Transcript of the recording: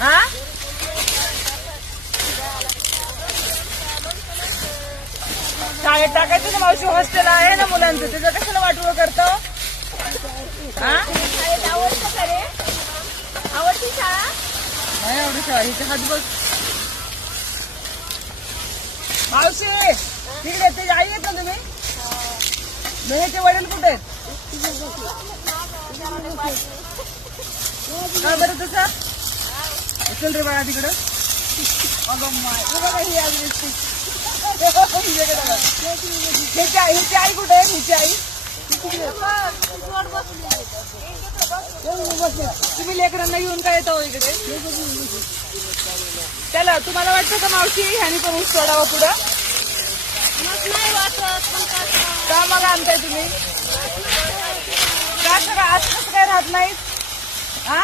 हा शाळेत टाकायचं ना मावशी, हॉस्टेल आहे ना मुलांचं, त्याचं कशाला वाटवं करतो? हा आवडतं का रे? आवडती शाळा? नाही आवडी शाळा, इथे हात बस. मावशी तिकडे ते आई आहेत ना तुम्ही? मेहेचे वडील कुठे आहेत? का बरं तसं? चल रे बाळा तिकडं. अगं माय, बघा ही आज दिसते. हिची आई कुठे आहे? हिची आई तुम्ही लेकरांना घेऊन काय येतो इकडे? चला, तुम्हाला वाटतं का मावशी ह्यानी पण ऊस सोडावं पुढं? नाही वाटत. का मग आणताय तुम्ही? का सगळं आज कसं काय राहत नाहीत? हा